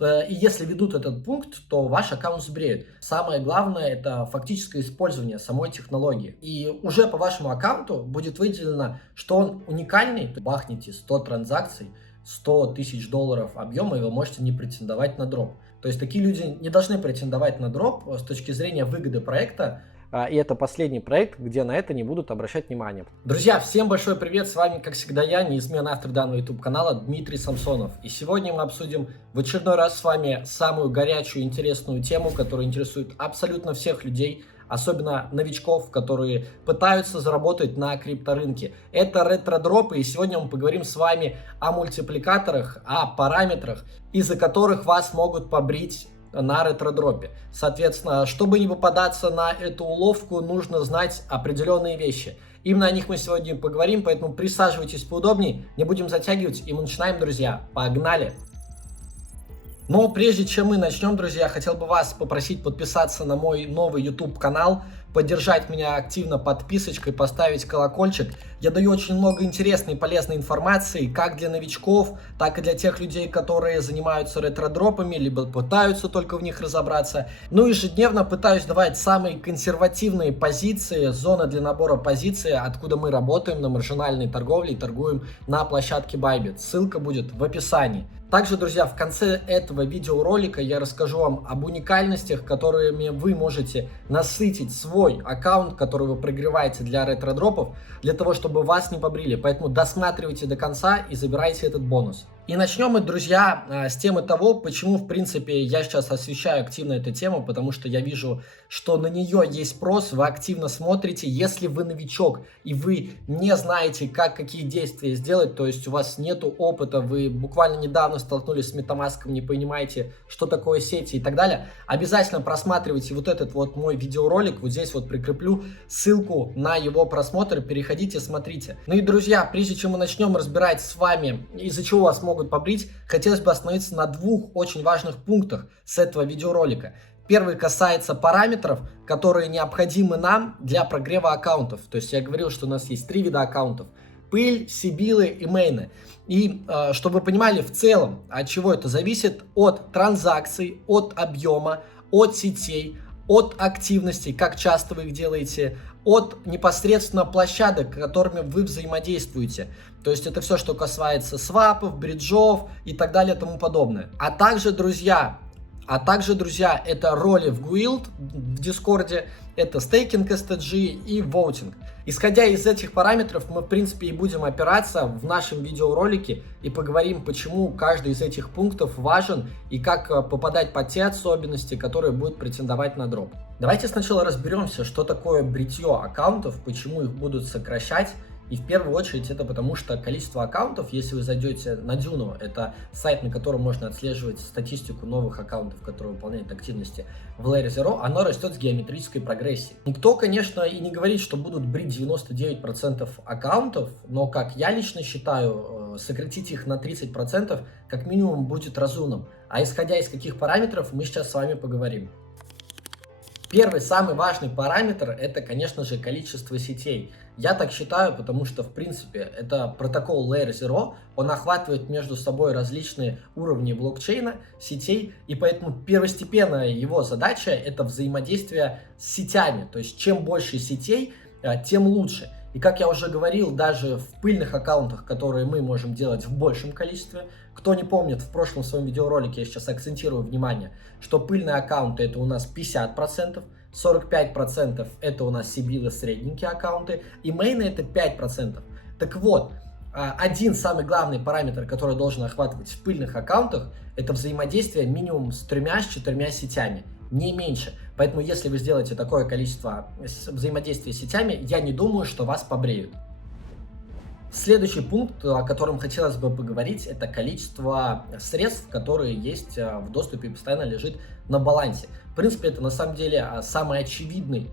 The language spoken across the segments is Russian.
И если ведут этот пункт, то ваш аккаунт сбреют. Самое главное – это фактическое использование самой технологии. И уже по вашему аккаунту будет выделено, что он уникальный. Бахните 100 транзакций, 100 тысяч долларов объема, и вы можете не претендовать на дроп. То есть такие люди не должны претендовать на дроп с точки зрения выгоды проекта. И это последний проект, где на это не будут обращать внимание. Друзья, всем большой привет, с вами, как всегда, я, неизменный автор данного YouTube канала Дмитрий Самсонов. И сегодня мы обсудим в очередной раз с вами самую горячую, интересную тему, которая интересует абсолютно всех людей, особенно новичков, которые пытаются заработать на крипторынке. Это ретро-дропы, и сегодня мы поговорим с вами о мультипликаторах, о параметрах, из-за которых вас могут побрить на ретро-дропе. Соответственно, чтобы не попадаться на эту уловку, нужно знать определенные вещи. Именно о них мы сегодня поговорим, поэтому присаживайтесь поудобнее, не будем затягивать, и мы начинаем, друзья. Погнали! Но прежде чем мы начнем, друзья, хотел бы вас попросить подписаться на мой новый YouTube канал, поддержать меня активно подписочкой, поставить колокольчик. Я даю очень много интересной и полезной информации, как для новичков, так и для тех людей, которые занимаются ретро-дропами, либо пытаются только в них разобраться. Ну, ежедневно пытаюсь давать самые консервативные позиции, зона для набора позиций, откуда мы работаем на маржинальной торговле и торгуем на площадке Bybit. Ссылка будет в описании. Также, друзья, в конце этого видеоролика я расскажу вам об уникальностях, которыми вы можете насытить свой аккаунт, который вы прогреваете для ретро-дропов, для того, чтобы вас не побрили. Поэтому досматривайте до конца и забирайте этот бонус. И начнем мы, друзья, с темы того, почему, в принципе, я сейчас освещаю активно эту тему, потому что я вижу, что на нее есть спрос, вы активно смотрите. Если вы новичок и вы не знаете, какие действия сделать, то есть у вас нету опыта, вы буквально недавно столкнулись с MetaMask, не понимаете, что такое сети и так далее, обязательно просматривайте вот этот вот мой видеоролик, вот здесь вот прикреплю ссылку на его просмотр, переходите, смотрите. Ну и, друзья, прежде чем мы начнем разбирать с вами, из-за чего вас могут побрить, хотелось бы остановиться на двух очень важных пунктах с этого видеоролика. Первый касается параметров, которые необходимы нам для прогрева аккаунтов. То есть я говорил, что у нас есть 3 вида аккаунтов: пыль, сибилы и мейны. И чтобы вы понимали в целом, от чего это зависит: от транзакций, от объема, от сетей, от активностей, как часто вы их делаете, от непосредственно площадок, которыми вы взаимодействуете. То есть это все, что касается свапов, бриджов и так далее и тому подобное. А также, друзья, это роли в Guild, в Дискорде, это стейкинг STG и воутинг. Исходя из этих параметров, мы, в принципе, и будем опираться в нашем видеоролике и поговорим, почему каждый из этих пунктов важен и как попадать под те особенности, которые будут претендовать на дроп. Давайте сначала разберемся, что такое бритье аккаунтов, почему их будут сокращать. И в первую очередь это потому, что количество аккаунтов, если вы зайдете на Дюну, это сайт, на котором можно отслеживать статистику новых аккаунтов, которые выполняют активности в Layer Zero, оно растет с геометрической прогрессией. Никто, конечно, и не говорит, что будут брить 99% аккаунтов, но, как я лично считаю, сократить их на 30% как минимум будет разумным. А исходя из каких параметров, мы сейчас с вами поговорим. Первый, самый важный параметр – это, конечно же, количество сетей. Я так считаю, потому что, в принципе, это протокол Layer Zero, он охватывает между собой различные уровни блокчейна, сетей, и поэтому первостепенная его задача – это взаимодействие с сетями. То есть, чем больше сетей, тем лучше. И как я уже говорил, даже в пыльных аккаунтах, которые мы можем делать в большем количестве, кто не помнит, в прошлом своем видеоролике я сейчас акцентирую внимание, что пыльные аккаунты это у нас 50%, 45% это у нас сибилы, средненькие аккаунты, и мейны это 5%. Так вот, один самый главный параметр, который должен охватывать в пыльных аккаунтах, это взаимодействие минимум с 3-4 сетями, не меньше. Поэтому если вы сделаете такое количество взаимодействия с сетями, я не думаю, что вас побреют. Следующий пункт, о котором хотелось бы поговорить, это количество средств, которые есть в доступе и постоянно лежит на балансе. В принципе, это на самом деле самый очевидный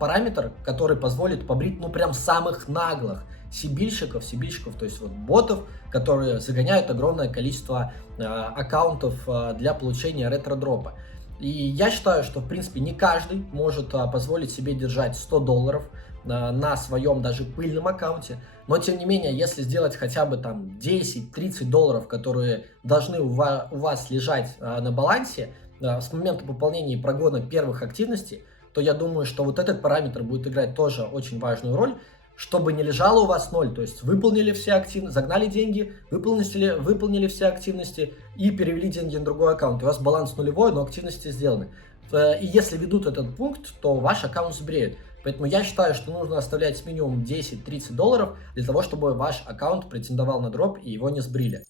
параметр, который позволит побрить, ну, прям самых наглых сибильщиков, то есть вот ботов, которые загоняют огромное количество аккаунтов для получения ретро-дропа. И я считаю, что, в принципе, не каждый может позволить себе держать $100 на своем даже пыльном аккаунте. Но тем не менее, если сделать хотя бы там 10-30 долларов, которые должны у вас лежать на балансе с момента пополнения и прогона первых активностей, то я думаю, что вот этот параметр будет играть тоже очень важную роль, чтобы не лежало у вас ноль, то есть выполнили все активности, загнали деньги, выполнили все активности и перевели деньги на другой аккаунт. У вас баланс нулевой, но активности сделаны. И если ведут этот пункт, то ваш аккаунт сбреет. Поэтому я считаю, что нужно оставлять минимум 10-30 долларов для того, чтобы ваш аккаунт претендовал на дроп и его не сбрили.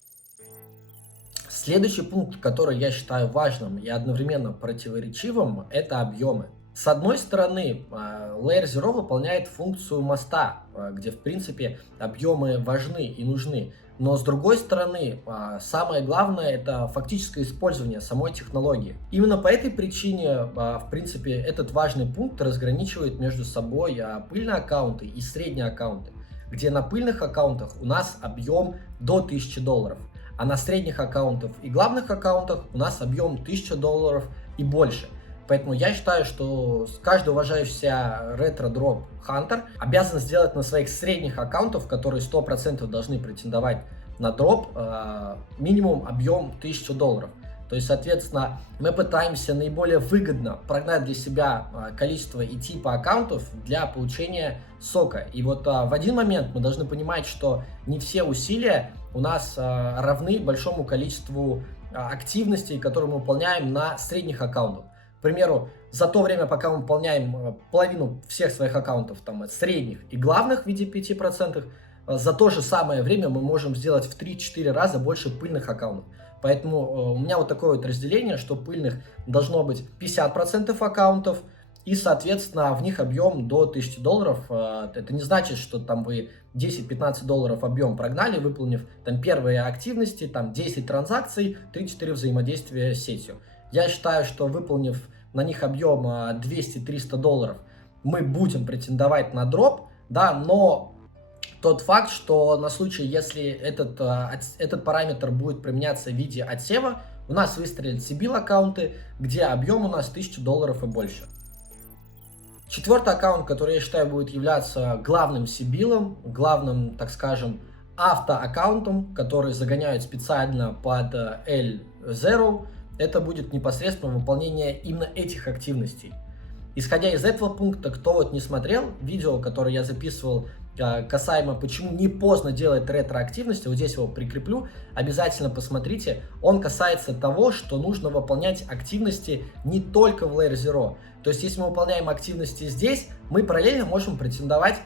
Следующий пункт, который я считаю важным и одновременно противоречивым, это объемы. С одной стороны, Layer Zero выполняет функцию моста, где в принципе объемы важны и нужны. Но с другой стороны, самое главное это фактическое использование самой технологии. Именно по этой причине, в принципе, этот важный пункт разграничивает между собой пыльные аккаунты и средние аккаунты, где на пыльных аккаунтах у нас объем до 1000 долларов, а на средних аккаунтах и главных аккаунтах у нас объем 1000 долларов и больше. Поэтому я считаю, что каждый уважающийся ретро-дроп хантер обязан сделать на своих средних аккаунтах, которые 100% должны претендовать на дроп, минимум объем 1000 долларов. То есть, соответственно, мы пытаемся наиболее выгодно прогнать для себя количество и типа аккаунтов для получения сока. И вот в один момент мы должны понимать, что не все усилия у нас равны большому количеству активностей, которые мы выполняем на средних аккаунтах. К примеру, за то время, пока мы выполняем половину всех своих аккаунтов, там, средних и главных в виде 5%, за то же самое время мы можем сделать в 3-4 раза больше пыльных аккаунтов. Поэтому у меня вот такое вот разделение, что пыльных должно быть 50% аккаунтов, и, соответственно, в них объем до 1000 долларов. Это не значит, что там вы 10-15 долларов объем прогнали, выполнив там первые активности, там 10 транзакций, 3-4 взаимодействия с сетью. Я считаю, что выполнив на них объем 200-300 долларов, мы будем претендовать на дроп, да, но тот факт, что на случай, если этот параметр будет применяться в виде отсева, у нас выстрелят Сибил аккаунты, где объем у нас 1000 долларов и больше. Четвертый аккаунт, который я считаю будет являться главным Сибилом, главным, так скажем, автоаккаунтом, который загоняют специально под L0, это будет непосредственно выполнение именно этих активностей. Исходя из этого пункта, кто вот не смотрел видео, которое я записывал касаемо почему не поздно делать ретроактивности, вот здесь его прикреплю, обязательно посмотрите. Он касается того, что нужно выполнять активности не только в Layer Zero. То есть если мы выполняем активности здесь, мы параллельно можем претендовать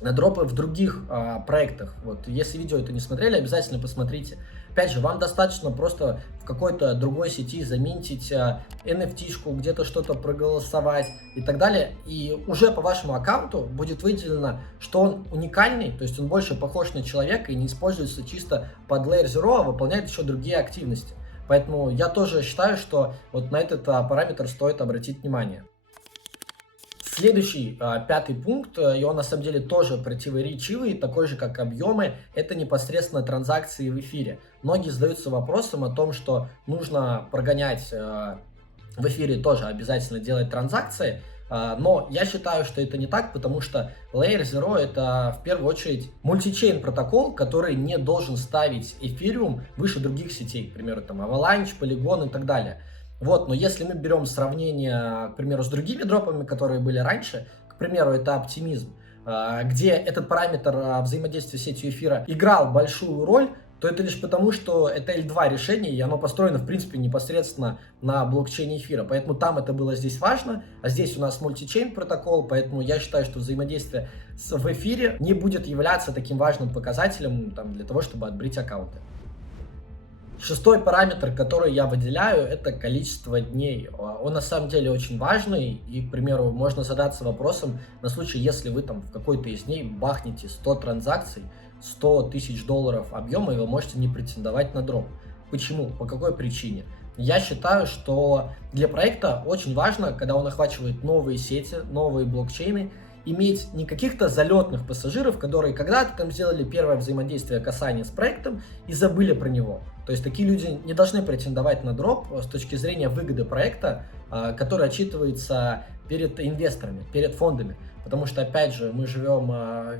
на дропы в других проектах. Вот, если видео это не смотрели, обязательно посмотрите. Опять же, вам достаточно просто в какой-то другой сети заменить NFT-шку, где-то что-то проголосовать и так далее. И уже по вашему аккаунту будет выделено, что он уникальный, то есть он больше похож на человека и не используется чисто под Layer Zero, а выполняет еще другие активности. Поэтому я тоже считаю, что вот на этот параметр стоит обратить внимание. Следующий, пятый пункт, и он на самом деле тоже противоречивый, такой же как объемы, это непосредственно транзакции в эфире. Многие задаются вопросом о том, что нужно прогонять в эфире тоже обязательно делать транзакции, но я считаю, что это не так, потому что Layer Zero это в первую очередь мультичейн протокол, который не должен ставить эфириум выше других сетей, к примеру, там Avalanche, Polygon и так далее. Вот, но если мы берем сравнение, к примеру, с другими дропами, которые были раньше, к примеру, это оптимизм, где этот параметр взаимодействия с сетью эфира играл большую роль, то это лишь потому, что это L2 решение, и оно построено, в принципе, непосредственно на блокчейне эфира. Поэтому там это было здесь важно, а здесь у нас мультичейн протокол, поэтому я считаю, что взаимодействие в эфире не будет являться таким важным показателем там, для того, чтобы отбрить аккаунты. Шестой параметр, который я выделяю, это количество дней. Он на самом деле очень важный, и, к примеру, можно задаться вопросом на случай, если вы там в какой-то из дней бахнете 100 транзакций, 100 тысяч долларов объема, и вы можете не претендовать на дроп. Почему? По какой причине? Я считаю, что для проекта очень важно, когда он охватывает новые сети, новые блокчейны, иметь не каких-то залетных пассажиров, которые когда-то там сделали первое взаимодействие касания с проектом и забыли про него. То То есть такие люди не должны претендовать на дроп с точки зрения выгоды проекта, который отчитывается перед инвесторами, перед фондами. Потому что, опять же, мы живем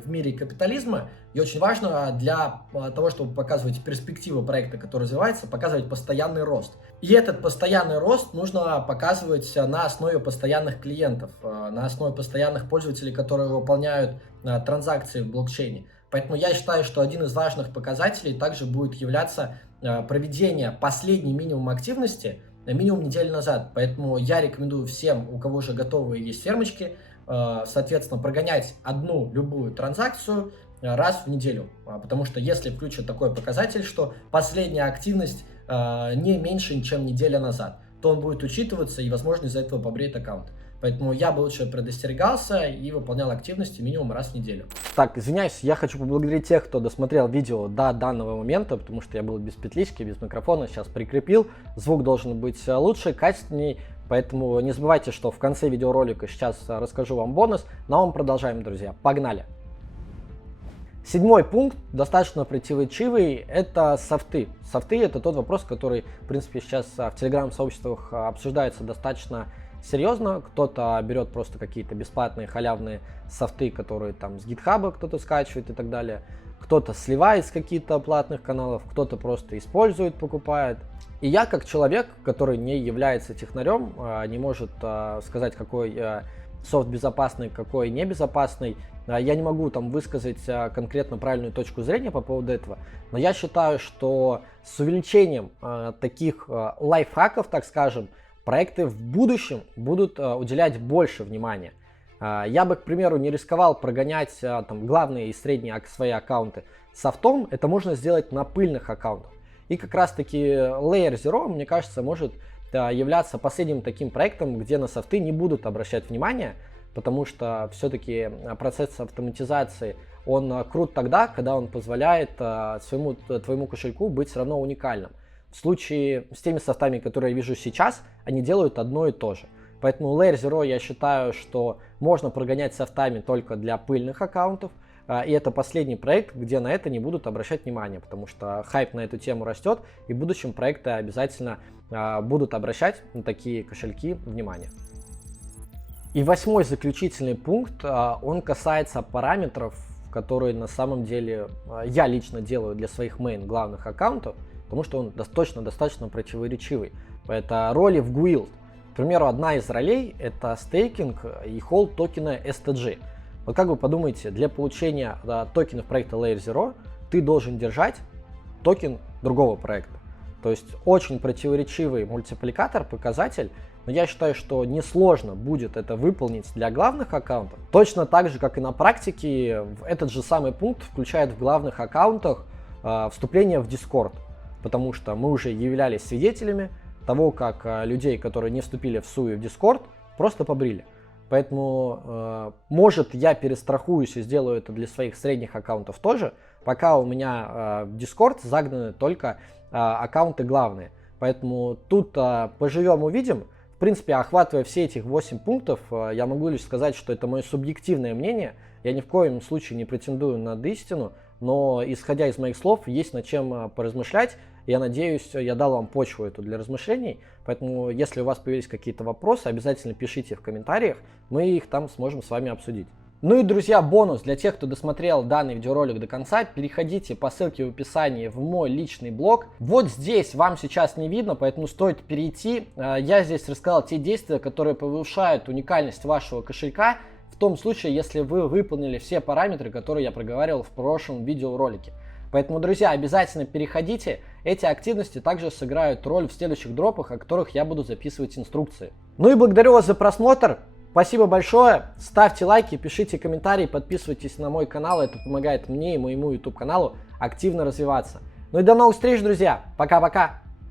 в мире капитализма, и очень важно для того, чтобы показывать перспективу проекта, который развивается, показывать постоянный рост. И этот постоянный рост нужно показывать на основе постоянных клиентов, на основе постоянных пользователей, которые выполняют транзакции в блокчейне. Поэтому я считаю, что один из важных показателей также будет являться проведение последней минимум активности минимум недели назад. Поэтому я рекомендую всем, у кого уже готовые есть фермочки, соответственно, прогонять одну любую транзакцию раз в неделю. Потому что если включат такой показатель, что последняя активность не меньше, чем неделя назад, то он будет учитываться, и, возможно, из-за этого побреет аккаунт. Поэтому я бы лучше предостерегался и выполнял активности минимум раз в неделю. Так, извиняюсь, я хочу поблагодарить тех, кто досмотрел видео до данного момента, потому что я был без петлички, без микрофона, сейчас прикрепил. Звук должен быть лучше, качественней, поэтому не забывайте, что в конце видеоролика сейчас расскажу вам бонус. Ну а мы продолжаем, друзья. Погнали! 7-й пункт, достаточно противоречивый, это софты. Софты — это тот вопрос, который, в принципе, сейчас в телеграм-сообществах обсуждается достаточно серьезно. Кто-то берет просто какие-то бесплатные халявные софты, которые там с гитхаба кто-то скачивает и так далее. Кто-то сливает с каких-то платных каналов, кто-то просто использует, покупает. И я, как человек, который не является технарем, не может сказать, какой софт безопасный, какой небезопасный, я не могу там высказать конкретно правильную точку зрения по поводу этого, но я считаю, что с увеличением таких лайфхаков, так скажем, проекты в будущем будут уделять больше внимания. Я бы, к примеру, не рисковал прогонять там главные и средние свои аккаунты софтом. Это можно сделать на пыльных аккаунтах. И как раз таки Layer Zero, мне кажется, может являться последним таким проектом, где на софты не будут обращать внимание, потому что все-таки процесс автоматизации, он крут тогда, когда он позволяет твоему кошельку быть все равно уникальным. В случае с теми софтами, которые я вижу сейчас, они делают одно и то же. Поэтому Layer Zero, я считаю, что можно прогонять софтами только для пыльных аккаунтов. И это последний проект, где на это не будут обращать внимание, потому что хайп на эту тему растет, и в будущем проекты обязательно будут обращать на такие кошельки внимание. И 8-й заключительный пункт, он касается параметров, которые на самом деле я лично делаю для своих main главных аккаунтов, потому что он точно достаточно противоречивый. Это роли в Guild. К примеру, одна из ролей — это стейкинг и холд токена STG. Вот как вы подумаете, для получения токенов проекта Layer Zero ты должен держать токен другого проекта. То есть очень противоречивый мультипликатор, показатель, но я считаю, что несложно будет это выполнить для главных аккаунтов. Точно так же, как и на практике, этот же самый пункт включает в главных аккаунтах вступление в Discord. Потому что мы уже являлись свидетелями того, как людей, которые не вступили в СУ и в Discord, просто побрили. Поэтому, может, я перестрахуюсь и сделаю это для своих средних аккаунтов тоже, пока у меня в Discord загнаны только аккаунты главные. Поэтому тут поживем, увидим. В принципе, охватывая все этих 8 пунктов, я могу лишь сказать, что это мое субъективное мнение. Я ни в коем случае не претендую на истину, но исходя из моих слов, есть над чем поразмышлять. Я надеюсь, я дал вам почву эту для размышлений. Поэтому, если у вас появились какие-то вопросы, обязательно пишите в комментариях. Мы их там сможем с вами обсудить. Ну и, друзья, бонус для тех, кто досмотрел данный видеоролик до конца. Переходите по ссылке в описании в мой личный блог. Вот здесь вам сейчас не видно, поэтому стоит перейти. Я здесь рассказал те действия, которые повышают уникальность вашего кошелька. В том случае, если вы выполнили все параметры, которые я проговаривал в прошлом видеоролике. Поэтому, друзья, обязательно переходите. Эти активности также сыграют роль в следующих дропах, о которых я буду записывать инструкции. Ну и благодарю вас за просмотр. Спасибо большое. Ставьте лайки, пишите комментарии, подписывайтесь на мой канал. Это помогает мне и моему YouTube каналу активно развиваться. Ну и до новых встреч, друзья. Пока-пока.